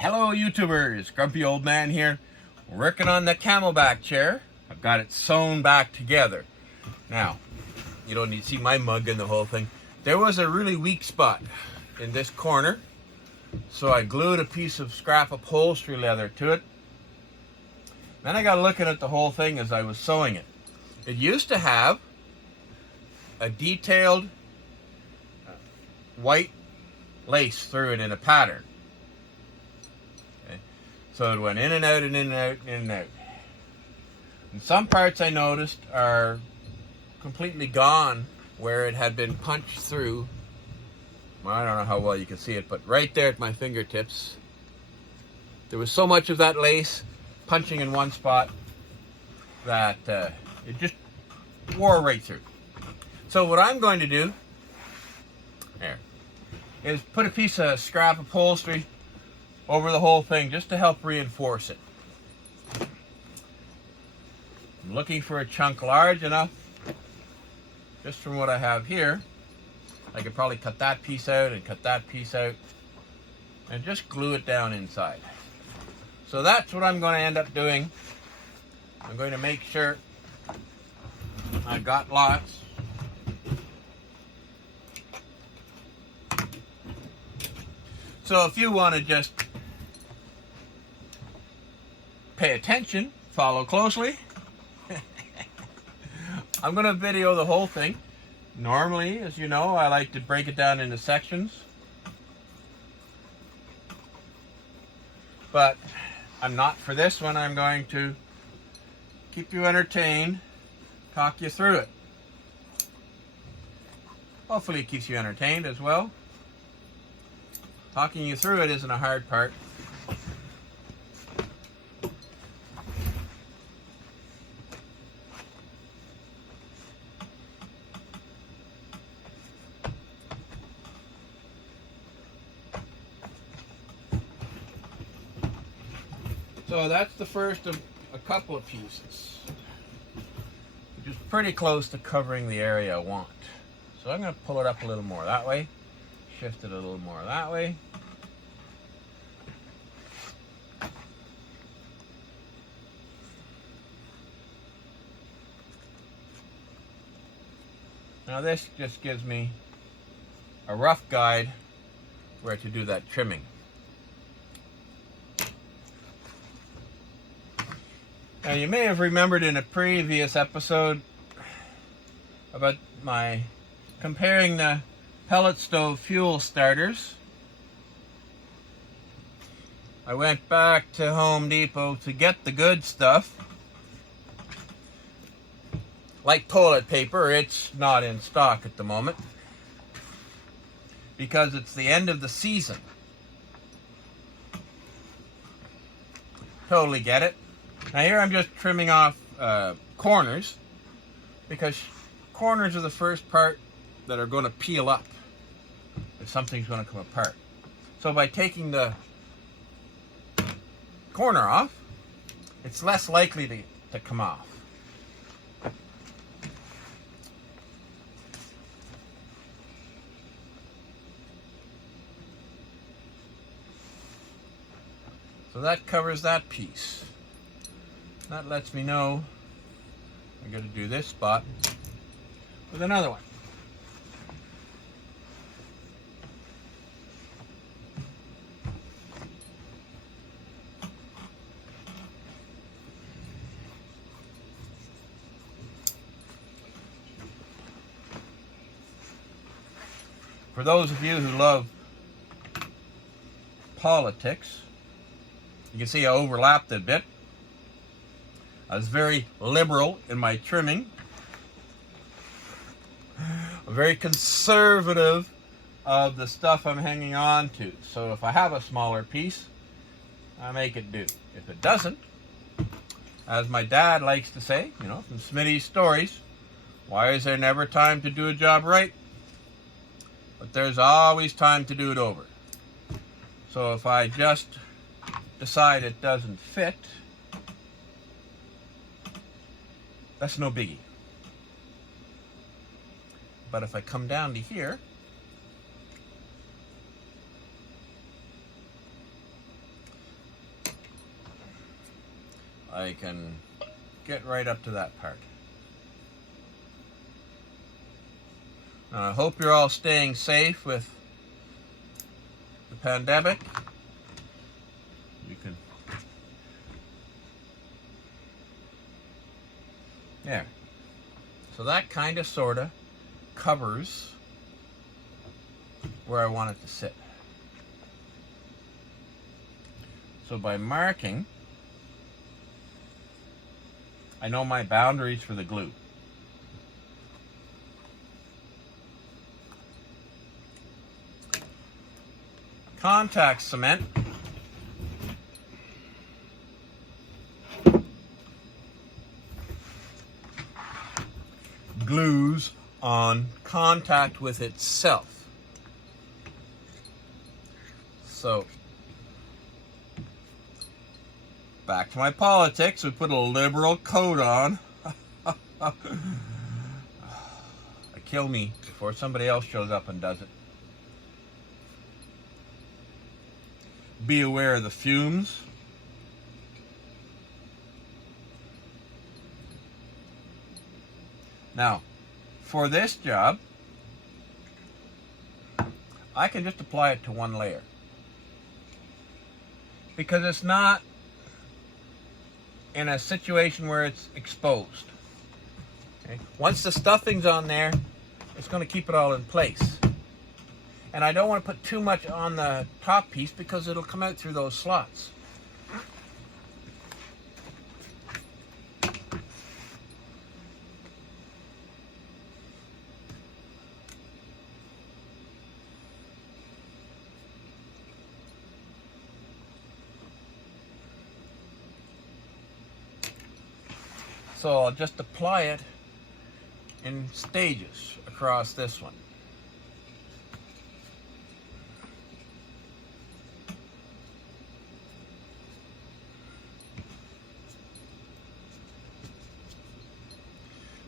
Hello YouTubers, Grumpy Old Man here, working on the camelback chair. I've got it sewn back together. Now, you don't need to see my mug and the whole thing. There was a really weak spot in this corner, so I glued a piece of scrap upholstery leather to it. Then I got looking at the whole thing as I was sewing it. It used to have a detailed white lace through it in a pattern. So it went in and out and in and out and in and out. And some parts I noticed are completely gone where it had been punched through. Well, I don't know how well you can see it, but right there at my fingertips, there was so much of that lace punching in one spot that it just wore right through. So what I'm going to do there is put a piece of scrap upholstery over the whole thing just to help reinforce it. I'm looking for a chunk large enough, just from what I have here. I could probably cut that piece out and cut that piece out and just glue it down inside. So that's what I'm going to end up doing. I'm going to make sure I got lots. So if you want to just pay attention, follow closely. I'm going to video the whole thing. Normally, as you know, I like to break it down into sections. But I'm not for this one. I'm going to keep you entertained, talk you through it. Hopefully it keeps you entertained as well. Talking you through it isn't a hard part. So that's the first of a couple of pieces, which is pretty close to covering the area I want. So I'm going to pull it up a little more that way, shift it a little more that way. Now this just gives me a rough guide where to do that trimming. Now you may have remembered in a previous episode about my comparing the pellet stove fuel starters. I went back to Home Depot to get the good stuff. Like toilet paper, it's not in stock at the moment because it's the end of the season. Totally get it. Now here I'm just trimming off corners, because corners are the first part that are going to peel up if something's going to come apart. So by taking the corner off, it's less likely to come off. So that covers that piece. That lets me know I'm going to do this spot with another one. For those of you who love politics, you can see I overlapped it a bit. I was very liberal in my trimming. I'm very conservative of the stuff I'm hanging on to. So if I have a smaller piece, I make it do. If it doesn't, as my dad likes to say, you know, from Smitty's stories, why is there never time to do a job right? But there's always time to do it over. So if I just decide it doesn't fit, that's no biggie. But if I come down to here, I can get right up to that part. Now, I hope you're all staying safe with the pandemic. You can, there. So that kind of sorta covers where I want it to sit. So by marking, I know my boundaries for the glue. Contact cement glues on contact with itself. So, back to my politics, we put a liberal coat on. Kill me before somebody else shows up and does it. Be aware of the fumes. Now, for this job, I can just apply it to one layer, because it's not in a situation where it's exposed. Okay? Once the stuffing's on there, it's going to keep it all in place. And I don't want to put too much on the top piece because it'll come out through those slots. So I'll just apply it in stages across this one.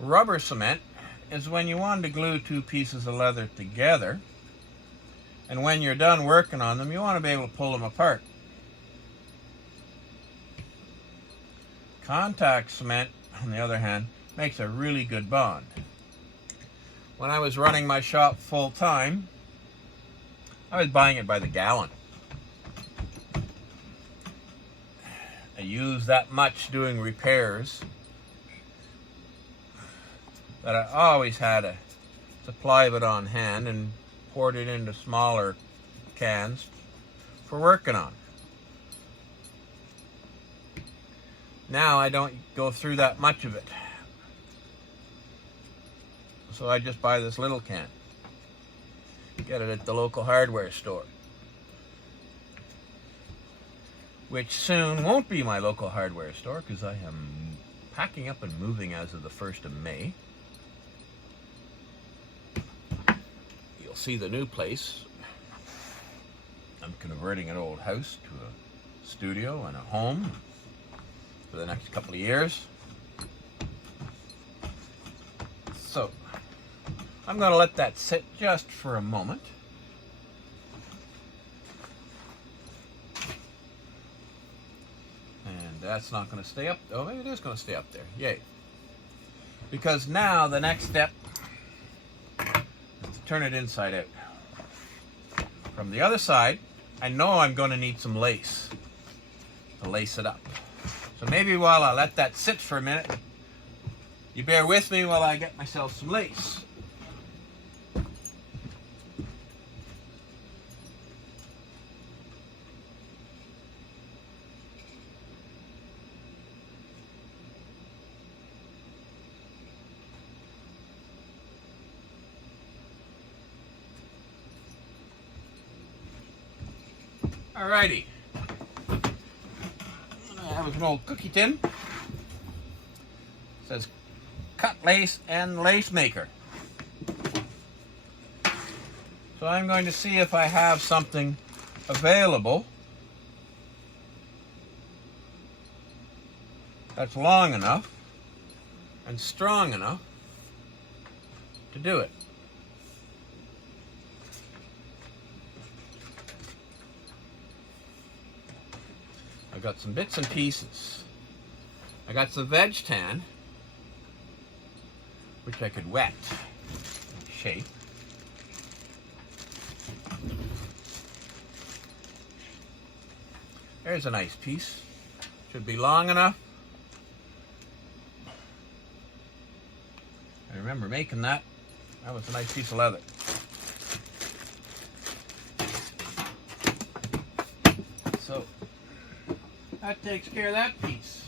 Rubber cement is when you want to glue two pieces of leather together, and when you're done working on them, you want to be able to pull them apart. Contact cement, on the other hand, makes a really good bond. When I was running my shop full time, I was buying it by the gallon. I used that much doing repairs that I always had a supply of it on hand and poured it into smaller cans for working on. Now I don't go through that much of it, so I just buy this little can. Get it at the local hardware store, which soon won't be my local hardware store because I am packing up and moving as of the 1st of May. You'll see the new place. I'm converting an old house to a studio and a home for the next couple of years. So I'm going to let that sit just for a moment. And that's not going to stay up. Oh, maybe it is going to stay up there. Yay. Because now the next step is to turn it inside out. From the other side, I know I'm going to need some lace to lace it up. So maybe while I let that sit for a minute, you bear with me while I get myself some lace. Alrighty. I have an old cookie tin. It says cut lace and lace maker. So I'm going to see if I have something available that's long enough and strong enough to do it. I've got some bits and pieces got some veg tan, which I could wet and shape. There's a nice piece. Should be long enough. I remember making that. That was a nice piece of leather. So that takes care of that piece.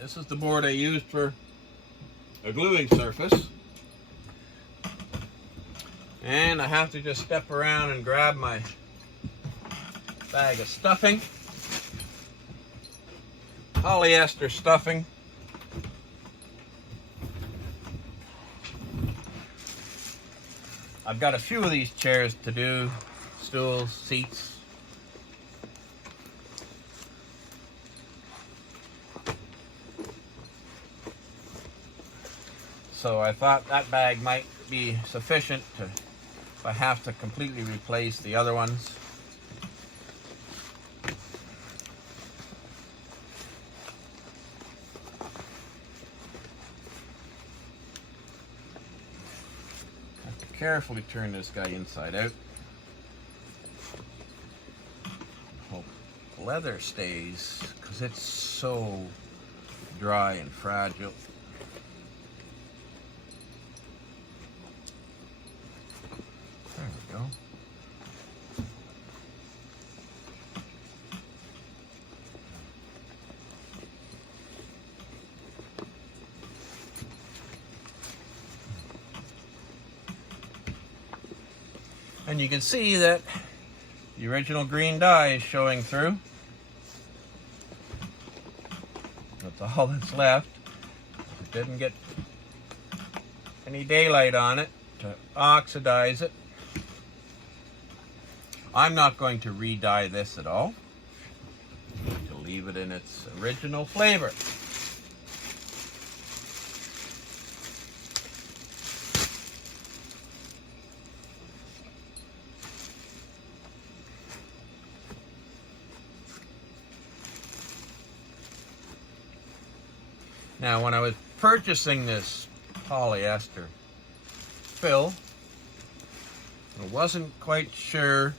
This is the board I used for a gluing surface. And I have to just step around and grab my bag of stuffing. Polyester stuffing. I've got a few of these chairs to do, stools, seats. So I thought that bag might be sufficient to, if I have to completely replace the other ones. I have to carefully turn this guy inside out. Hope the leather stays, because it's so dry and fragile. There we go. And you can see that the original green dye is showing through. That's all that's left. It didn't get any daylight on it to oxidize it. I'm not going to re-dye this at all. I'm going to leave it in its original flavor. Now, when I was purchasing this polyester fill, I wasn't quite sure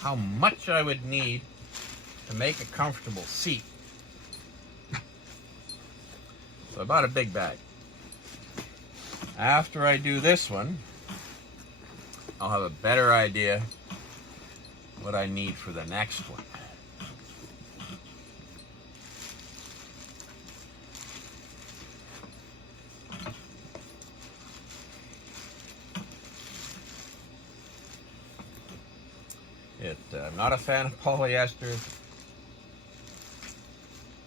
how much I would need to make a comfortable seat. So I bought a big bag. After I do this one, I'll have a better idea what I need for the next one. I'm not a fan of polyester.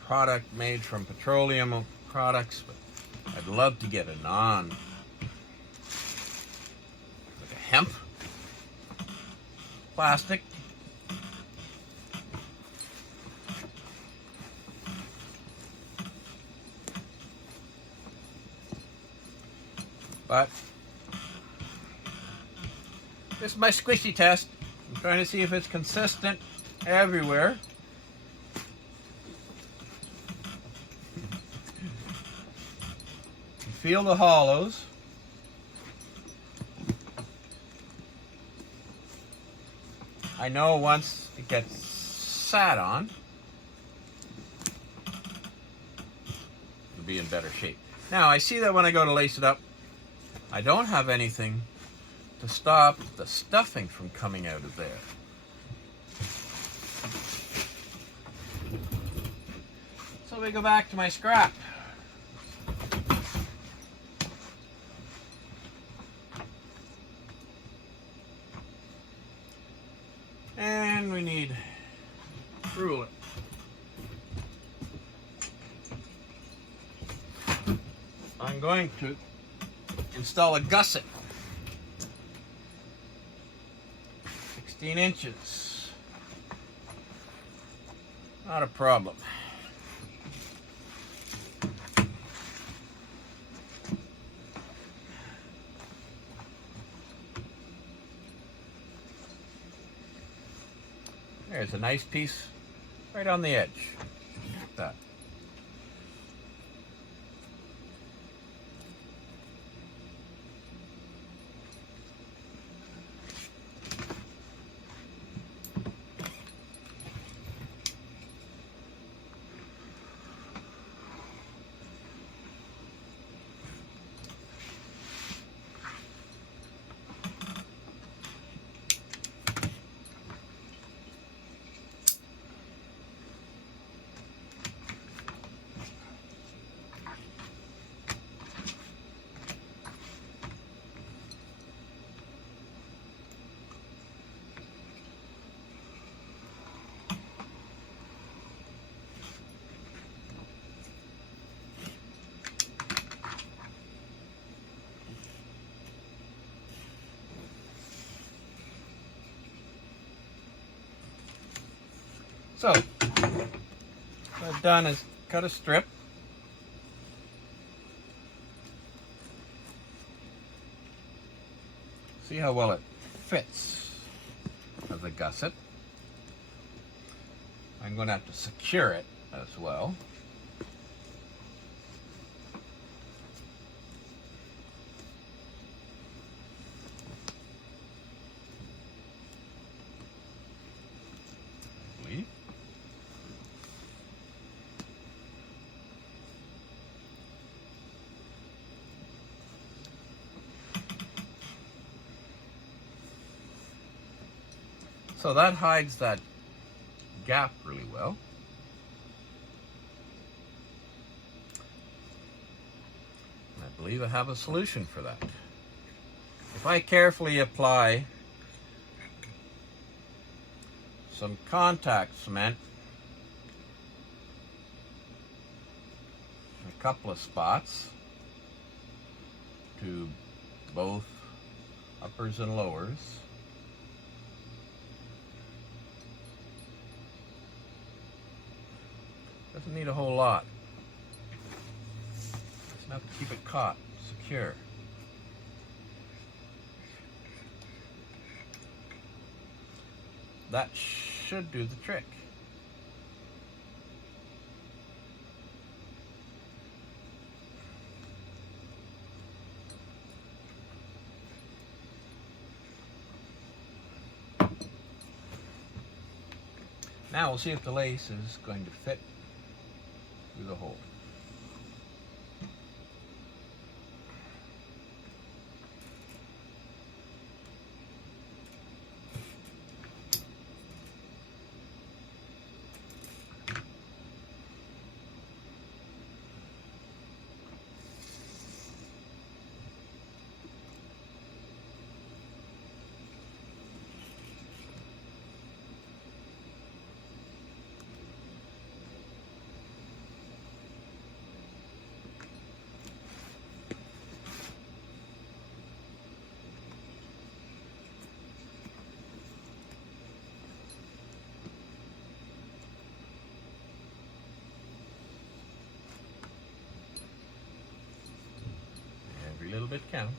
Product made from petroleum products, but I'd love to get a like a hemp plastic. But this is my squishy test. I'm trying to see if it's consistent everywhere. You feel the hollows. I know once it gets sat on, it'll be in better shape. Now, I see that when I go to lace it up, I don't have anything to stop the stuffing from coming out of there. So we go back to my scrap. And we need a ruler. I'm going to install a gusset. 16 inches. Not a problem. There's a nice piece right on the edge. Like that. So, what I've done is cut a strip. See how well it fits as a gusset. I'm going to have to secure it as well. So that hides that gap really well. And I believe I have a solution for that. If I carefully apply some contact cement in a couple of spots to both uppers and lowers, doesn't need a whole lot. Just enough to keep it caught, secure. That should do the trick. Now we'll see if the lace is going to fit through the hole. Every little bit counts.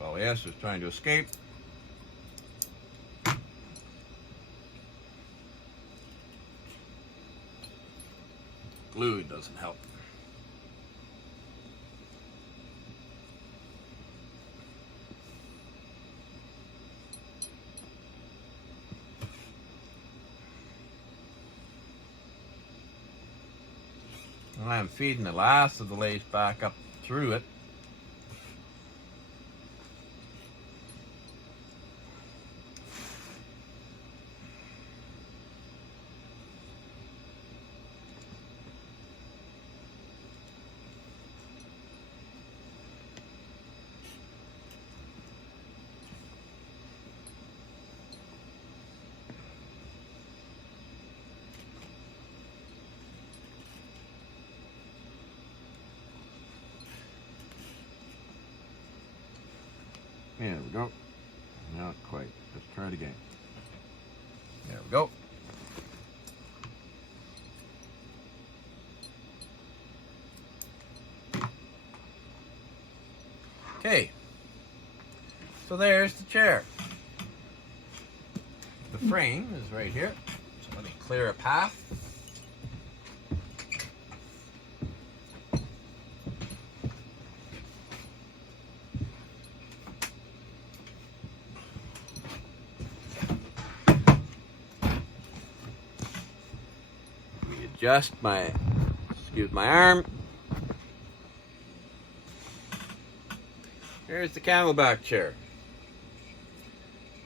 Polyester is trying to escape. Glue doesn't help. I'm feeding the last of the lace back up through it. There we go. Not quite. Let's try it again. There we go. Okay. So there's the chair. The frame is right here. So let me clear a path. Adjust my, excuse my arm. Here's the Camelback chair.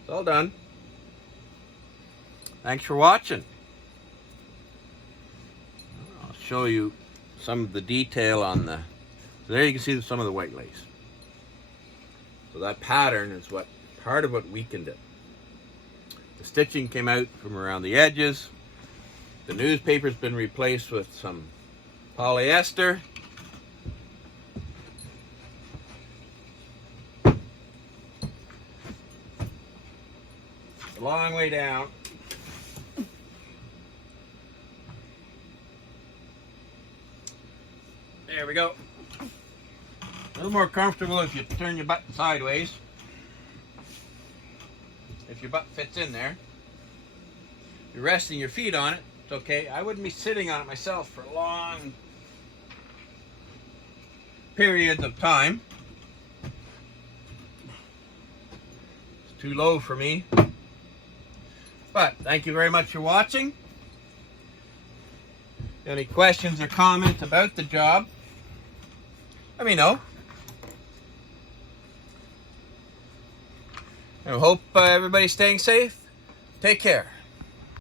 It's all done. Thanks for watching. I'll show you some of the detail on the, so there you can see some of the white lace. So that pattern is what, part of what weakened it. The stitching came out from around the edges. The newspaper's been replaced with some polyester. It's a long way down. There we go. A little more comfortable if you turn your butt sideways. If your butt fits in there. You're resting your feet on it. It's okay. I wouldn't be sitting on it myself for long periods of time. It's too low for me. But thank you very much for watching. Any questions or comments about the job, let me know. I hope everybody's staying safe. Take care.